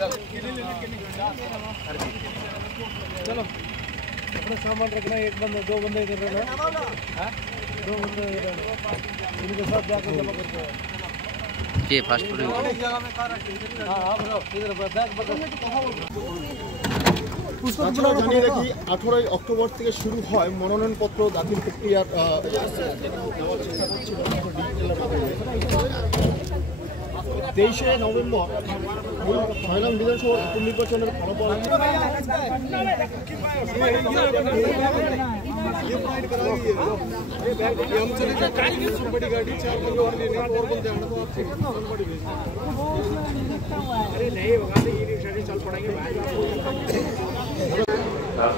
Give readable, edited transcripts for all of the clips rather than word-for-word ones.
चलो अपना सामान रखना, एक बंदा दो बंदे इधर रहना, दो बंदे इधर इनके साथ जाकर जमा करके ये फास्ट फूड জানিয়ে রাখি 18 অক্টোবর থেকে শুরু হয় মনোনয়নপত্র দাখিল প্রক্রিয়ার 23শে নভেম্বর 6 নং বিধানসভা উপনির্বাচনের ফলাফল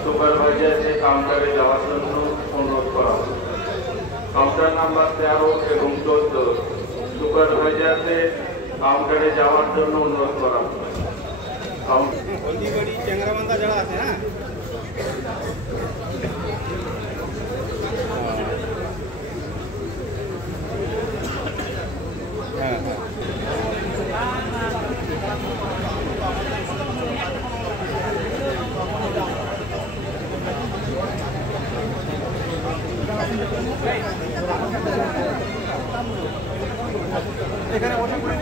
সুপারভাইজার যে কাউন্টারে যাওয়ার জন্য অনুরোধ করা হবে। কাউন্টার নাম্বার 13 এবং 14 সুপারভাইজারকে কাউন্টারে যাওয়ার জন্য অনুরোধ করা হবে। হলদিবাড়ি চ্যাংরাবান্ধা যারা আছে না এখানে বসে পড়ে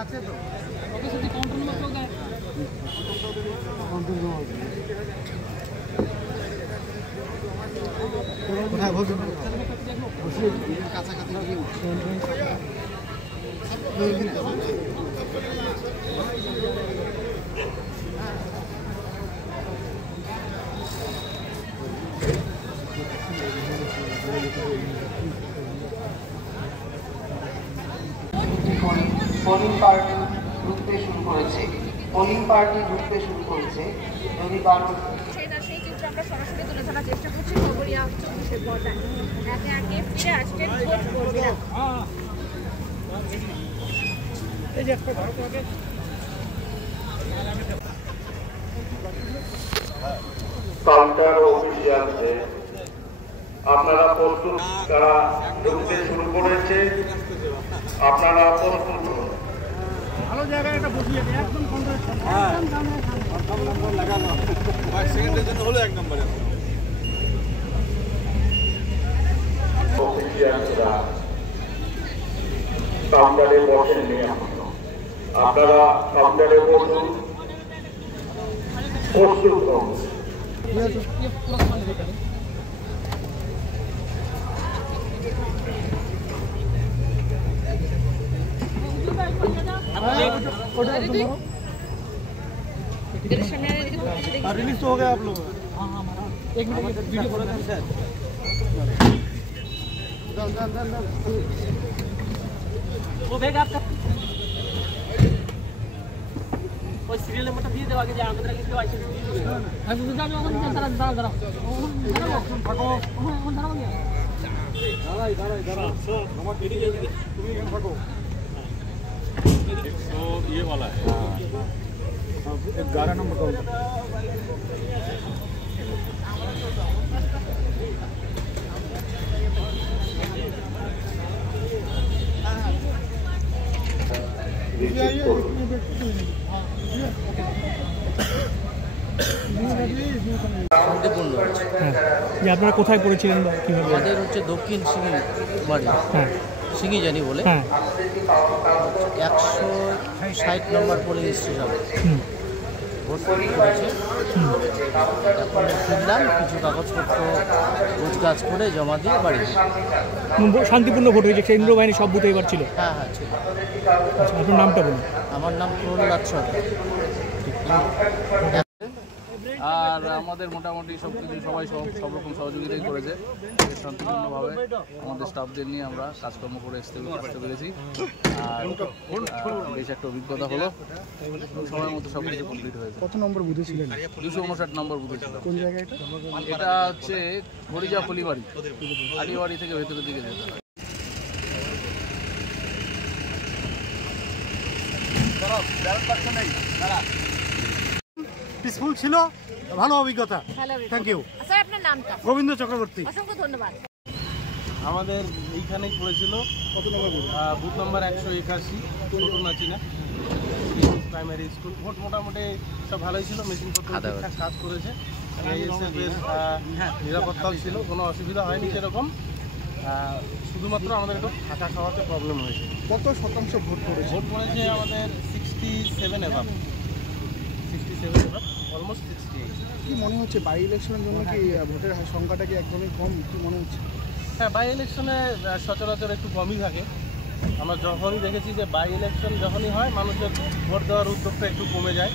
আছে তো কোথায় বসে কাছাকাছি পোলিং পার্টি ঢুকতে শুরু করেছে, পোলিং পার্টি ঢুকতে শুরু করেছে। যদি কারো সেই চিত্র আমরা সরাসরি তুলে ধরার চেষ্টা করছি খবরিয়া 24-এর পর্দায়। একে একে ফিরে আসছেন ভোট কর্মীরা। কাউন্টার অফিসিয়ালদের আপনারা প্রস্তুত, তারা ঢুকতে শুরু করেছে, আপনারা প্রস্তুত। ভালো জায়গায় একটা বসিয়ে একদম নম্বর লাগানো 5 সেকেন্ডের জন্য হলো 1 নম্বরে। অফিসিয়ালরা কাউন্টারে বসেন নিয়ে আপনারা কাউন্টারে বসুন, প্রস্তুত হন। रिलीज तो हो गया आप लोग? एक मिनट वीडियो बोला था सर। वो बैग आपका वो सीरियल नंबर दिए दे आगे जा अंदर किसके वाइस हम सुधा में हम जरा जरा भागो हम धरा गया दादा सर हमारा डेली तुम ये भागो तो ये वाला है 11 नंबर काउंटर। শান্তিপূর্ণ আছে। যে আপনারা কোথায় পড়েছিলেন বা কীভাবে? আমাদের হচ্ছে দক্ষিণ সিঙ্গি বাড়ি, সিঙ্গি জানি বলে 160 নম্বর পোলিং স্টেশন ভোট করেছে। এখন ফিরলাম, কিছু কাগজপত্র গোছগাছ করে জমা দিয়ে বাড়ি। শান্তিপূর্ণ ভোট হয়েছে, কেন্দ্রীয় বাহিনী সব বুথে এবার ছিল? হ্যাঁ হ্যাঁ ছিল। আচ্ছা, আপনার নামটা বলুন। আমার নাম প্রহ্লাদ সরকার। আর আমাদের মোটামুটি সব কিছু সবাই সব রকম সহযোগিতাই করেছে। শান্তিপূর্ণভাবে আমাদের স্টাফদের নিয়ে আমরা কাজকর্ম করে আসতে পেরেছি। আর বেশ একটা অভিজ্ঞতা হলো, সময়ের মতো সব কিছু কমপ্লিট হয়েছে। কত নম্বর বুথে ছিলেন? 259 নম্বর বুথে ছিল। কোন জায়গায় এটা? এটা হচ্ছে হরিজা ফুলিবাড়ি, আলিবাড়ি থেকে ভেতরের দিকে যেতে হয়। পিসফুল ছিল, ভালো অভিজ্ঞতা। Thank you. স্যার আপনার নামটা? গোবিন্দ চক্রবর্তী। অসংখ্য ধন্যবাদ। আমাদের এইখানেই পড়েছিল কত নম্বর বুথ? বুথ নম্বর 181 ছোটো নাচিনা প্রাইমারি স্কুল। ভোট মোটামুটি সব ভালোই ছিল, মেশিনপত্র ঠিকঠাক কাজ করেছে, ASF-এর নিরাপত্তাও ছিল, কোনো অসুবিধা হয়নি সেরকম। শুধুমাত্র আমাদের একটু থাকা খাওয়াতে প্রবলেম হয়েছে। কত শতাংশ ভোট পড়েছে? ভোট পড়েছে আমাদের 67 এভাব, অলমোস্ট 68। কি মনে হচ্ছে বাই ইলেকশনের জন্য কি ভোটের সংখ্যাটা কি একদমই কম কি মনে হচ্ছে? হ্যাঁ, বাই ইলেকশনে সচরাচর একটু কমই থাকে। আমরা যখনই দেখেছি যে বাই ইলেকশন যখনই হয় মানুষের ভোট দেওয়ার উদ্যোগটা একটু কমে যায়।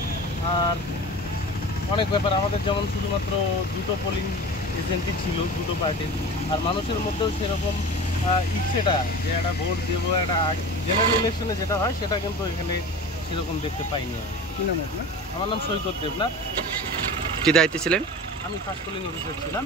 আর অনেক ব্যাপার, আমাদের যেমন শুধুমাত্র দুটো পোলিং এজেন্টই ছিল দুটো পার্টির, আর মানুষের মধ্যেও সেরকম ইচ্ছেটা যে একটা ভোট দেবো, একটা জেনারেল ইলেকশনে যেটা হয় সেটা কিন্তু এখানে সেরকম দেখতে পাইনি। কি নাম আপনার? আমার নাম সৈকত দেবনাথ। কি দায়িত্বে ছিলেন? আমি ফার্স্ট পোলিং অফিসার ছিলাম।